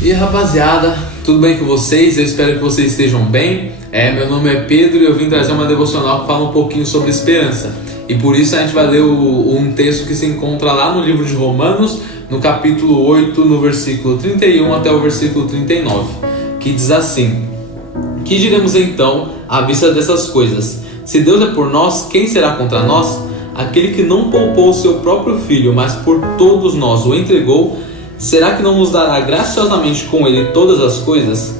E rapaziada, tudo bem com vocês? Eu espero que vocês estejam bem. Meu nome é Pedro e eu vim trazer uma devocional que fala um pouquinho sobre esperança. E por isso a gente vai ler um texto que se encontra lá no livro de Romanos, no capítulo 8, no versículo 31 até o versículo 39, que diz assim: Que diremos então à vista dessas coisas? Se Deus é por nós, quem será contra nós? Aquele que não poupou o seu próprio filho, mas por todos nós o entregou, será que não nos dará graciosamente com ele todas as coisas?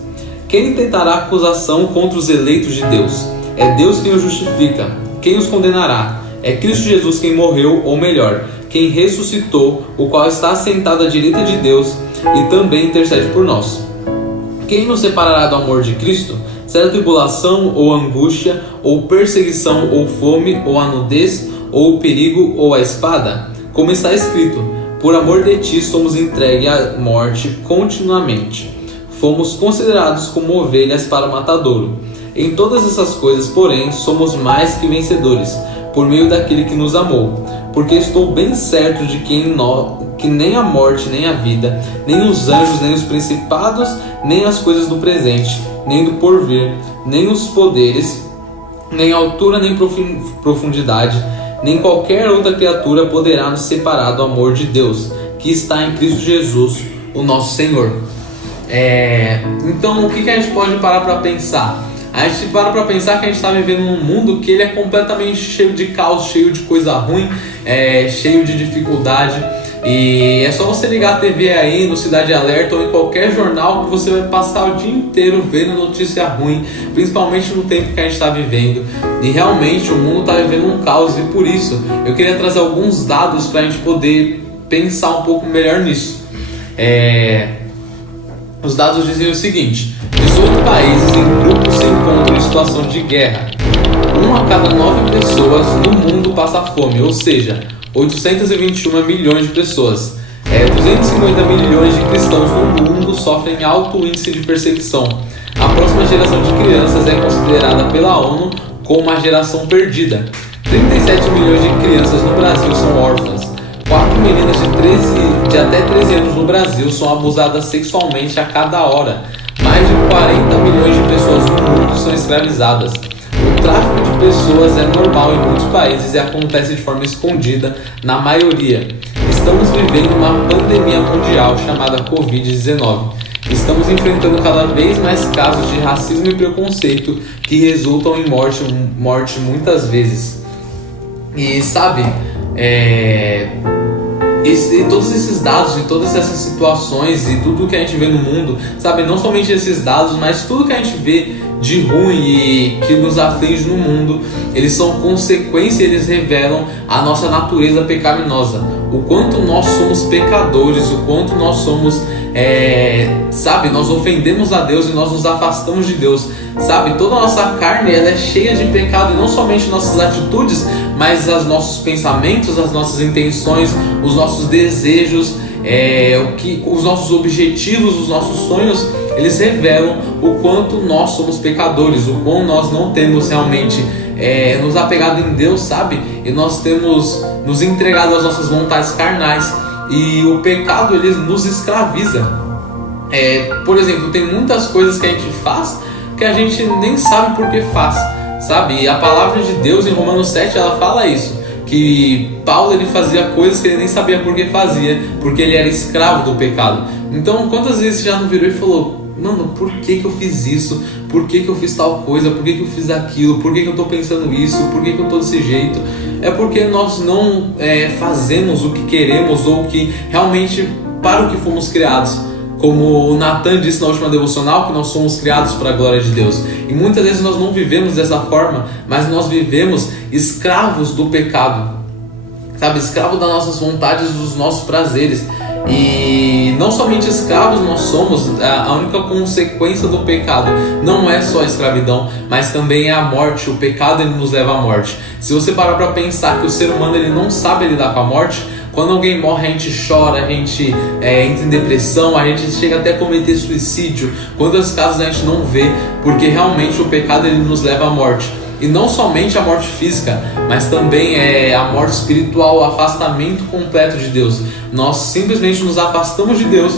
Quem tentará acusação contra os eleitos de Deus? É Deus quem os justifica. Quem os condenará? É Cristo Jesus quem morreu, ou melhor, quem ressuscitou, o qual está assentado à direita de Deus e também intercede por nós. Quem nos separará do amor de Cristo? Será tribulação, ou angústia, ou perseguição, ou fome, ou a nudez, ou o perigo, ou a espada? Como está escrito: por amor de ti somos entregues à morte continuamente. Fomos considerados como ovelhas para o matadouro. Em todas essas coisas, porém, somos mais que vencedores, por meio daquele que nos amou. Porque estou bem certo de que nem a morte, nem a vida, nem os anjos, nem os principados, nem as coisas do presente, nem do porvir, nem os poderes, nem altura, nem profundidade, nem qualquer outra criatura poderá nos separar do amor de Deus, que está em Cristo Jesus, o nosso Senhor. Então, o que a gente pode parar para pensar? A gente para pensar que a gente está vivendo num mundo que ele é completamente cheio de caos, cheio de coisa ruim, cheio de dificuldade. E é só você ligar a TV aí no Cidade Alerta ou em qualquer jornal que você vai passar o dia inteiro vendo notícia ruim, principalmente no tempo que a gente está vivendo. E realmente o mundo está vivendo um caos, e por isso eu queria trazer alguns dados para a gente poder pensar um pouco melhor nisso. Os dados dizem o seguinte: 18 países em grupo se encontram em situação de guerra. 1 a cada 9 pessoas no mundo passa fome, ou seja, 821 milhões de pessoas. 250 milhões de cristãos no mundo sofrem alto índice de perseguição. A próxima geração de crianças é considerada pela ONU como uma geração perdida. 37 milhões de crianças no Brasil são órfãs. 4 meninas de até 13 anos no Brasil são abusadas sexualmente a cada hora. Mais de 40 milhões de pessoas no mundo são escravizadas. O tráfico de pessoas é normal em muitos países e acontece de forma escondida na maioria. Estamos vivendo uma pandemia mundial chamada Covid-19. Estamos enfrentando cada vez mais casos de racismo e preconceito que resultam em morte muitas vezes. E sabe, e todos esses dados, e todas essas situações e tudo que a gente vê no mundo, sabe, não somente esses dados, mas tudo que a gente vê de ruim e que nos aflige no mundo, eles são consequência, eles revelam a nossa natureza pecaminosa, o quanto nós somos pecadores, o quanto nós somos, nós ofendemos a Deus e nós nos afastamos de Deus, sabe, toda a nossa carne ela é cheia de pecado, e não somente nossas atitudes, mas os nossos pensamentos, as nossas intenções, os nossos desejos, os nossos objetivos, os nossos sonhos, eles revelam o quanto nós somos pecadores, o quanto nós não temos realmente nos apegado em Deus, sabe? E nós temos nos entregado às nossas vontades carnais, e o pecado ele nos escraviza. Por exemplo, tem muitas coisas que a gente faz que a gente nem sabe por que faz, sabe? E a palavra de Deus em Romanos 7 ela fala isso, que Paulo ele fazia coisas que ele nem sabia por que fazia, porque ele era escravo do pecado. Então, quantas vezes você já não virou e falou: mano, por que eu fiz isso? Por que eu fiz tal coisa? Por que eu fiz aquilo? Por que eu tô pensando isso? Por que eu tô desse jeito? É porque nós não fazemos o que queremos, ou que realmente para o que fomos criados. Como o Nathan disse na última devocional, que nós somos criados para a glória de Deus. E muitas vezes nós não vivemos dessa forma, mas nós vivemos escravos do pecado, sabe? Escravos das nossas vontades, dos nossos prazeres. E não somente escravos nós somos, a única consequência do pecado não é só a escravidão, mas também é a morte. O pecado ele nos leva à morte. Se você parar para pensar que o ser humano ele não sabe lidar com a morte, quando alguém morre a gente chora, a gente entra em depressão, a gente chega até a cometer suicídio. Quantos casos a gente não vê, porque realmente o pecado ele nos leva à morte. E não somente a morte física, mas também a morte espiritual, o afastamento completo de Deus. Nós simplesmente nos afastamos de Deus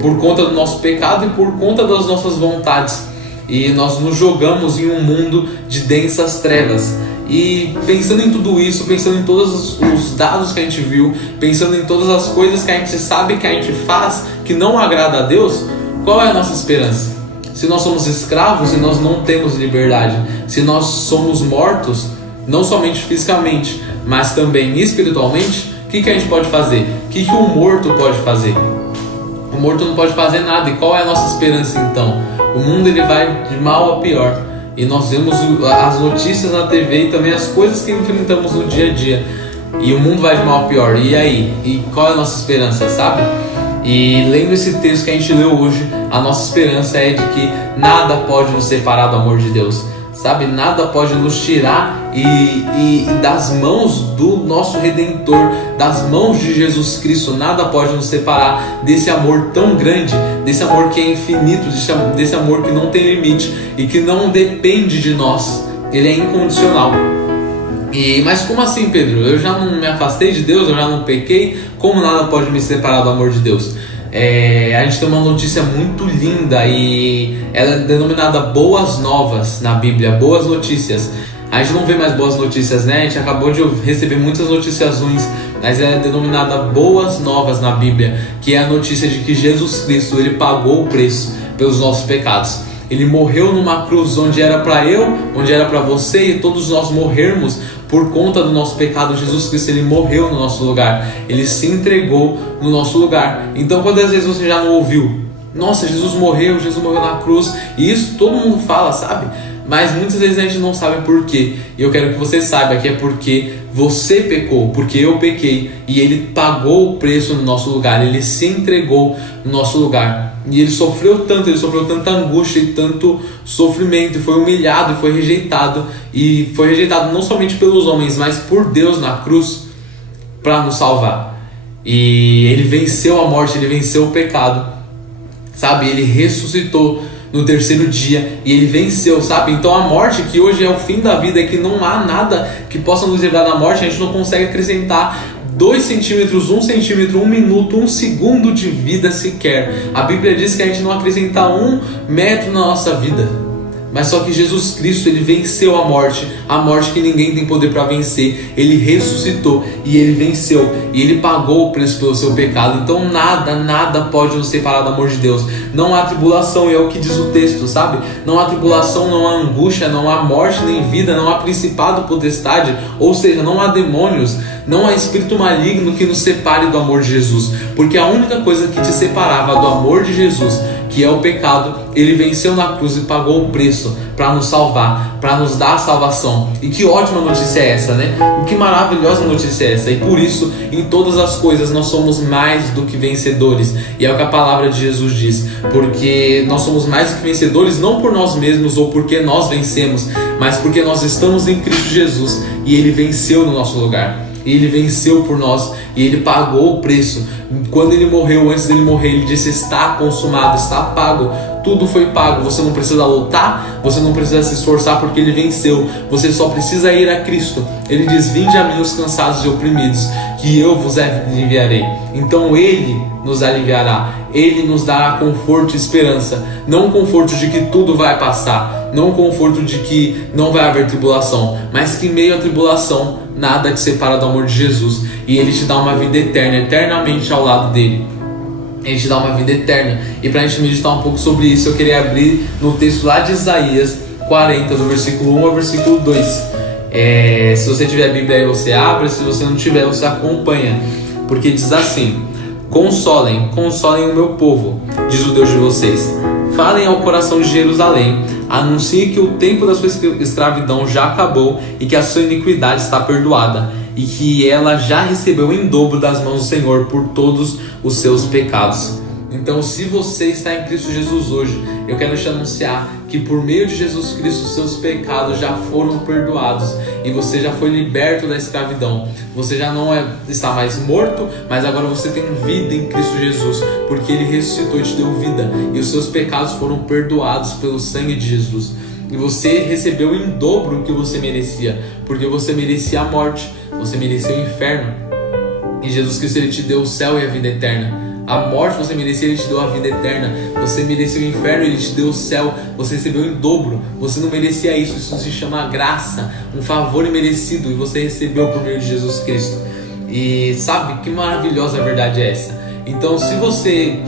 por conta do nosso pecado e por conta das nossas vontades. E nós nos jogamos em um mundo de densas trevas. E pensando em tudo isso, pensando em todos os dados que a gente viu, pensando em todas as coisas que a gente sabe que a gente faz que não agrada a Deus, qual é a nossa esperança? Se nós somos escravos e nós não temos liberdade, se nós somos mortos, não somente fisicamente, mas também espiritualmente, o que a gente pode fazer? O que o morto pode fazer? O morto não pode fazer nada. E qual é a nossa esperança então? O mundo ele vai de mal a pior. E nós vemos as notícias na TV e também as coisas que enfrentamos no dia a dia. E o mundo vai de mal a pior. E aí? E qual é a nossa esperança, sabe? E lendo esse texto que a gente leu hoje, a nossa esperança é de que nada pode nos separar do amor de Deus. Sabe? Nada pode nos tirar e das mãos do nosso Redentor, das mãos de Jesus Cristo, nada pode nos separar desse amor tão grande, desse amor que é infinito, desse amor que não tem limite e que não depende de nós. Ele é incondicional. Mas como assim, Pedro? Eu já não me afastei de Deus, eu já não pequei, como nada pode me separar do amor de Deus? A gente tem uma notícia muito linda e ela é denominada Boas Novas na Bíblia, Boas Notícias. A gente não vê mais boas notícias, né? A gente acabou de receber muitas notícias ruins, mas ela é denominada Boas Novas na Bíblia, que é a notícia de que Jesus Cristo, ele pagou o preço pelos nossos pecados. Ele morreu numa cruz onde era para eu, onde era para você e todos nós morrermos por conta do nosso pecado. Jesus Cristo, ele morreu no nosso lugar, ele se entregou no nosso lugar. Então quantas vezes você já não ouviu? Nossa, Jesus morreu na cruz. E isso todo mundo fala, sabe? Mas muitas vezes a gente não sabe por quê. E eu quero que você saiba que é porque você pecou, porque eu pequei. E ele pagou o preço no nosso lugar, ele se entregou no nosso lugar. E ele sofreu tanto, ele sofreu tanta angústia e tanto sofrimento, e foi humilhado e foi rejeitado. E foi rejeitado não somente pelos homens, mas por Deus na cruz para nos salvar. E ele venceu a morte, ele venceu o pecado, sabe? Ele ressuscitou no terceiro dia e ele venceu, sabe? Então a morte, que hoje é o fim da vida, é que não há nada que possa nos livrar da morte. A gente não consegue acrescentar 2 centímetros, 1 centímetro, 1 minuto, 1 segundo de vida sequer. A Bíblia diz que a gente não acrescenta 1 metro na nossa vida. Mas só que Jesus Cristo, ele venceu a morte que ninguém tem poder para vencer. Ele ressuscitou e ele venceu, e ele pagou o preço pelo seu pecado. Então nada pode nos separar do amor de Deus. Não há tribulação, é o que diz o texto, sabe? Não há tribulação, não há angústia, não há morte nem vida, não há principado, potestade, ou seja, não há demônios, não há espírito maligno que nos separe do amor de Jesus. Porque a única coisa que te separava do amor de Jesus, que é o pecado, ele venceu na cruz e pagou o preço para nos salvar, para nos dar a salvação. E que ótima notícia é essa, né? Que maravilhosa notícia é essa. E por isso, em todas as coisas, nós somos mais do que vencedores. E é o que a palavra de Jesus diz. Porque nós somos mais do que vencedores, não por nós mesmos ou porque nós vencemos, mas porque nós estamos em Cristo Jesus e ele venceu no nosso lugar. Ele venceu por nós e ele pagou o preço. Quando ele morreu, antes dele morrer, ele disse: está consumado, está pago, tudo foi pago. Você não precisa lutar, você não precisa se esforçar, porque ele venceu. Você só precisa ir a Cristo. Ele diz: vinde a mim os cansados e oprimidos, que eu vos aliviarei. Então ele nos aliviará, ele nos dará conforto e esperança. Não o conforto de que tudo vai passar, não o conforto de que não vai haver tribulação, mas que em meio à tribulação nada te separa do amor de Jesus. E ele te dá uma vida eterna, eternamente ao lado dele. Ele te dá uma vida eterna. E para a gente meditar um pouco sobre isso, eu queria abrir no texto lá de Isaías 40, do versículo 1 ao versículo 2. Se você tiver a Bíblia aí, você abre. Se você não tiver, você acompanha. Porque diz assim: consolem o meu povo, diz o Deus de vocês. Falem ao coração de Jerusalém, anunciem que o tempo da sua escravidão já acabou e que a sua iniquidade está perdoada, e que ela já recebeu em dobro das mãos do Senhor por todos os seus pecados. Então, se você está em Cristo Jesus hoje, eu quero te anunciar que por meio de Jesus Cristo os seus pecados já foram perdoados e você já foi liberto da escravidão. Você já não está mais morto, mas agora você tem vida em Cristo Jesus, porque Ele ressuscitou e te deu vida, e os seus pecados foram perdoados pelo sangue de Jesus. E você recebeu em dobro o que você merecia, porque você merecia a morte, você merecia o inferno. E Jesus Cristo, Ele te deu o céu e a vida eterna. A morte você merecia, Ele te deu a vida eterna. Você merecia o inferno, Ele te deu o céu. Você recebeu em dobro. Você não merecia isso. Isso se chama graça, um favor imerecido, e você recebeu por meio de Jesus Cristo. E sabe que maravilhosa verdade é essa? Então, se você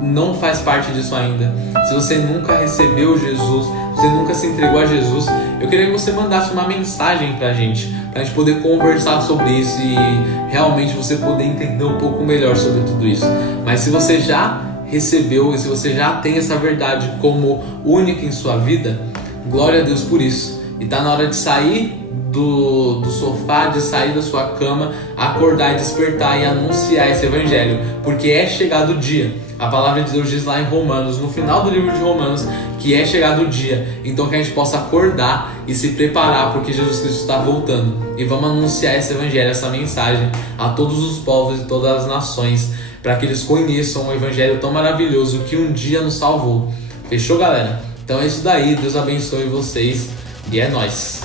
não faz parte disso ainda, se você nunca recebeu Jesus, se você nunca se entregou a Jesus, eu queria que você mandasse uma mensagem pra gente poder conversar sobre isso e realmente você poder entender um pouco melhor sobre tudo isso. Mas se você já recebeu e se você já tem essa verdade como única em sua vida, glória a Deus por isso. E tá na hora de sair do sofá, de sair da sua cama, acordar e despertar e anunciar esse evangelho, porque é chegado o dia. A palavra de Deus diz lá em Romanos, no final do livro de Romanos, que é chegado o dia. Então que a gente possa acordar e se preparar, porque Jesus Cristo está voltando. E vamos anunciar esse evangelho, essa mensagem a todos os povos e todas as nações, para que eles conheçam o evangelho tão maravilhoso que um dia nos salvou. Fechou, galera? Então é isso daí. Deus abençoe vocês e é nóis.